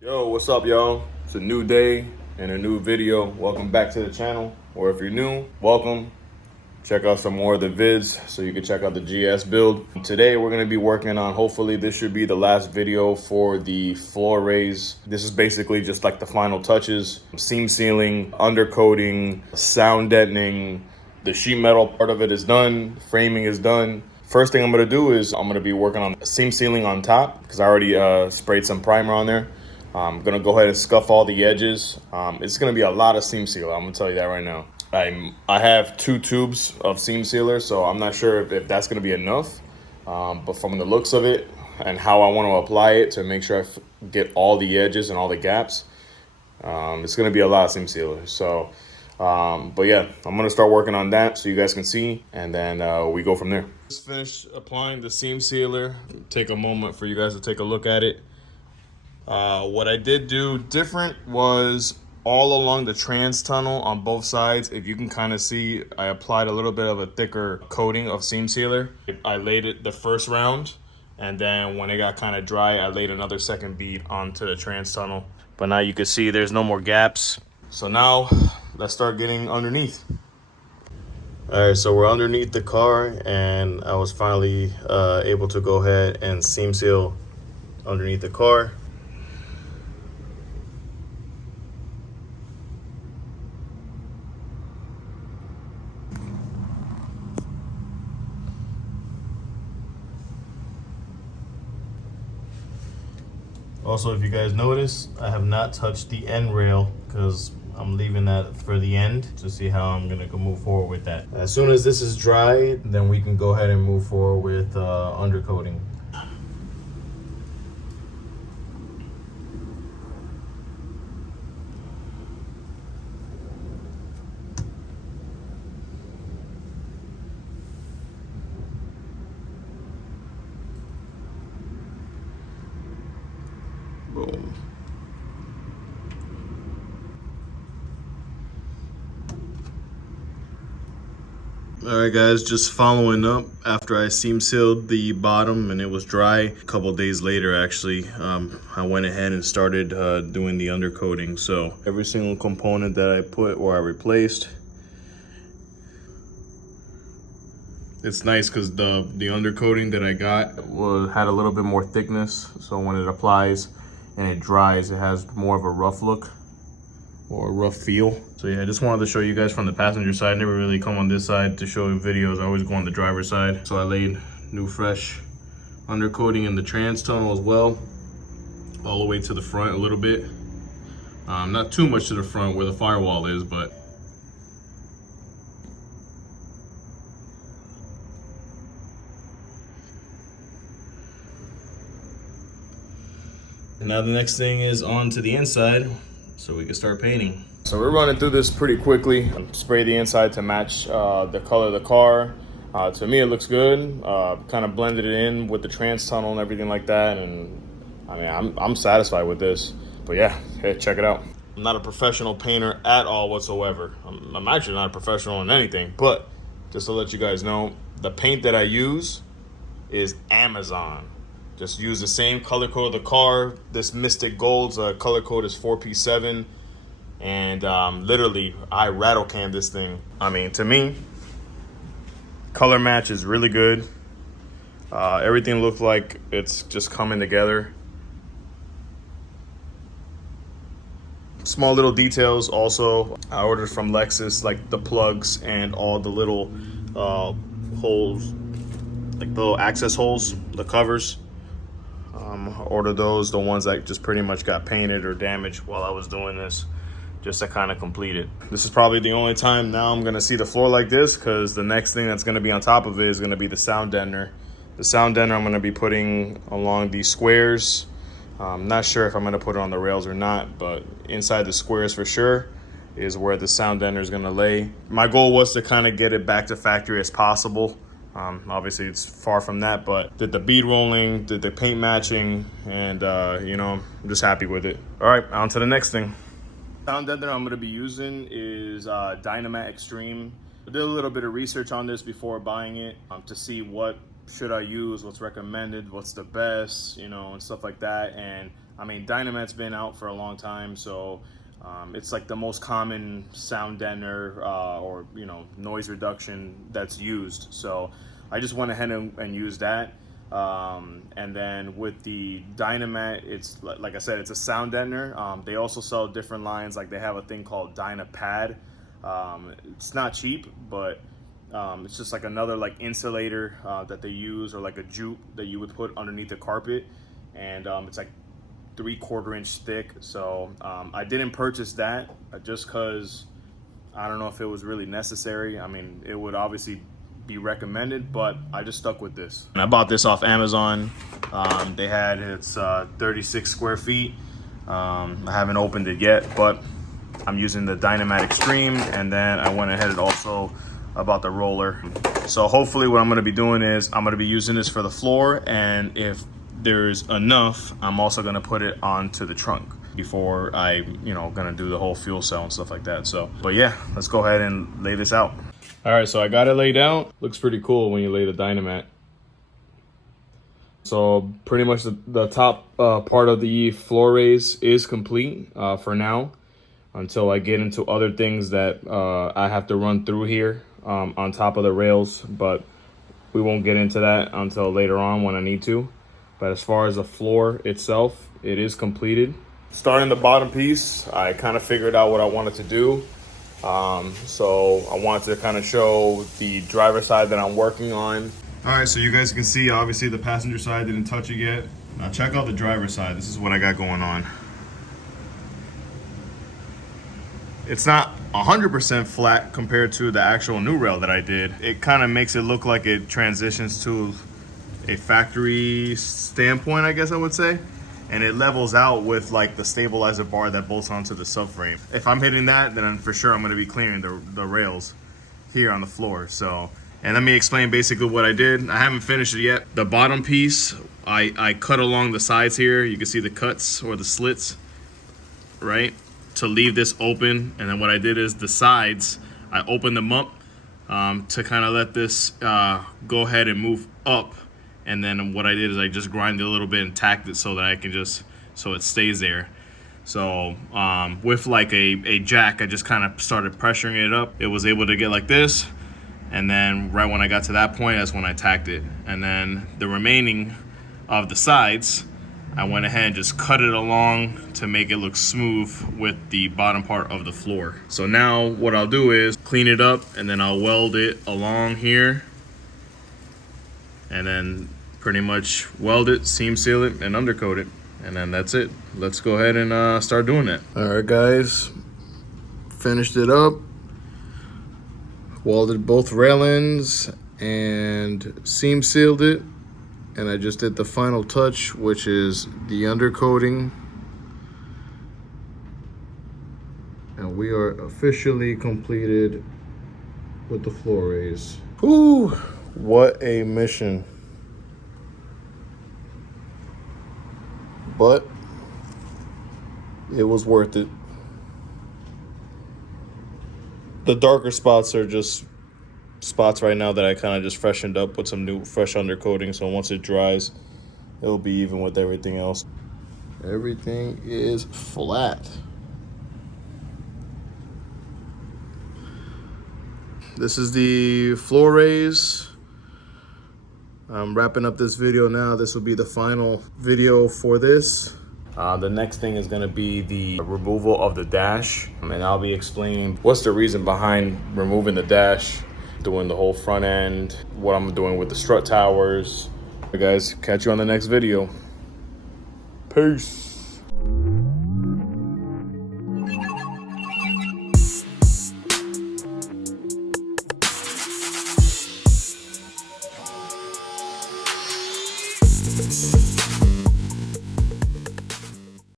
Yo, what's up, y'all? It's a new day and a new video. Welcome back to the channel. Or if you're new, welcome. Check out some more of the vids so you can check out the GS build. Today we're going to be working on, hopefully this should be the last video for the floor raise. This is basically just like the final touches. Seam sealing, undercoating, sound deadening. The sheet metal part of it is done. Framing is done. First thing I'm going to do is I'm going to be working on seam sealing on top because I already sprayed some primer on there. I'm gonna go ahead and scuff all the edges. It's gonna be a lot of seam sealer, I'm gonna tell you that right now. I have 2 tubes of seam sealer, so I'm not sure if that's gonna be enough. But from the looks of it and how I want to apply it to make sure I get all the edges and all the gaps, it's gonna be a lot of seam sealer. So, but yeah, I'm gonna start working on that so you guys can see, and then we go from there. Just finished applying the seam sealer. Take a moment for you guys to take a look at it. What I did do different was all along the trans tunnel on both sides. If you can kind of see, I applied a little bit of a thicker coating of seam sealer. I laid it the first round, and then when it got kind of dry, I laid another second bead onto the trans tunnel. But now you can see there's no more gaps. So now let's start getting underneath. All right, so we're underneath the car, and I was finally able to go ahead and seam seal underneath the car. Also, if you guys notice, I have not touched the end rail because I'm leaving that for the end to see how I'm gonna go move forward with that. As soon as this is dry, then we can go ahead and move forward with undercoating. Boom. All right, guys, just following up after I seam sealed the bottom and it was dry. A couple days later, actually, I went ahead and started doing the undercoating. So every single component that I put or I replaced, it's nice because the undercoating that I got had a little bit more thickness. So when it applies and it dries, it has more of a rough look or a rough feel. So yeah, I just wanted to show you guys from the passenger side. I never really come on this side to show videos. I always go on the driver's side. So I laid new fresh undercoating in the trans tunnel as well, all the way to the front a little bit. Not too much to the front where the firewall is, but now the next thing is on to the inside so we can start painting. So we're running through this pretty quickly. Spray the inside to match the color of the car. To me, it looks good. Kind of blended it in with the trans tunnel and everything like that. And I mean, I'm satisfied with this. But yeah, hey, check it out. I'm not a professional painter at all whatsoever. I'm actually not a professional in anything. But just to let you guys know, the paint that I use is Amazon. Just use the same color code of the car. This Mystic Gold's color code is 4P7. And literally, I rattle can this thing. I mean, to me, color match is really good. Everything looks like it's just coming together. Small little details also. I ordered from Lexus, like the plugs and all the little holes, like the little access holes, the covers. Ordered those, the ones that just pretty much got painted or damaged while I was doing this, just to kind of complete it. This is probably the only time now I'm gonna see the floor like this, because the next thing that's gonna be on top of it is gonna be the sound deadener. The sound deadener I'm gonna be putting along these squares. I'm not sure if I'm gonna put it on the rails or not, but inside the squares for sure is where the sound deadener is gonna lay. My goal was to kind of get it back to factory as possible. Obviously it's far from that, but did the bead rolling, did the paint matching, and you know, I'm just happy with it. All right, on to the next thing. Sound deadener I'm gonna be using is Dynomat Extreme. I did a little bit of research on this before buying it to see what should I use, what's recommended, what's the best, you know, and stuff like that. And I mean, Dynomat's been out for a long time, so it's like the most common sound deadener or noise reduction that's used. So I just went ahead and used that. And then with the Dynomat, it's like I said, it's a sound deadener. They also sell different lines. Like they have a thing called Dynapad. It's not cheap, but it's just like another like insulator that they use, or like a jute that you would put underneath the carpet, and it's like 3/4 inch thick. So I didn't purchase that just because I don't know if it was really necessary. I mean, it would obviously be recommended, but I just stuck with this. And I bought this off Amazon. They had it's 36 square feet. I haven't opened it yet, but I'm using the Dynomat Extreme, and then I went ahead and also about the roller. So hopefully what I'm going to be doing is I'm going to be using this for the floor, and if there's enough, I'm also going to put it onto the trunk before I gonna do the whole fuel cell and stuff like that. So but yeah, let's go ahead and lay this out. All right, so I got it laid out. Looks pretty cool when you lay the Dynomat. So pretty much the top part of the floor raise is complete for now, until I get into other things that I have to run through here on top of the rails, but we won't get into that until later on when I need to. But as far as the floor itself, it is completed. Starting the bottom piece, I kind of figured out what I wanted to do. So I wanted to kind of show the driver's side that I'm working on. All right, so you guys can see, obviously the passenger side didn't touch it yet. Now check out the driver's side. This is what I got going on. It's not 100% flat compared to the actual new rail that I did. It kind of makes it look like it transitions to a factory standpoint, I guess I would say. And it levels out with like the stabilizer bar that bolts onto the subframe. If I'm hitting that, then for sure I'm gonna be clearing the rails here on the floor. So, and let me explain basically what I did. I haven't finished it yet. The bottom piece, I cut along the sides here. You can see the cuts or the slits, right? To leave this open. And then what I did is the sides, I opened them up to kind of let this go ahead and move up. And then what I did is I just grinded a little bit and tacked it so that I can just, so it stays there. So with like a jack, I just kind of started pressuring it up. It was able to get like this. And then right when I got to that point, that's when I tacked it. And then the remaining of the sides, I went ahead and just cut it along to make it look smooth with the bottom part of the floor. So now what I'll do is clean it up, and then I'll weld it along here. And then pretty much weld it, seam seal it, and undercoat it. And then that's it. Let's go ahead and start doing that. All right, guys. Finished it up. Welded both railings and seam sealed it. And I just did the final touch, which is the undercoating. And we are officially completed with the floor raise. Whew, what a mission. But it was worth it. The darker spots are just spots right now that I kind of just freshened up with some new fresh undercoating. So once it dries, it'll be even with everything else. Everything is flat. This is the floor raise. I'm wrapping up this video now. This will be the final video for this. The next thing is gonna be the removal of the dash. And I'll be explaining what's the reason behind removing the dash, doing the whole front end, what I'm doing with the strut towers. Hey guys, catch you on the next video. Peace.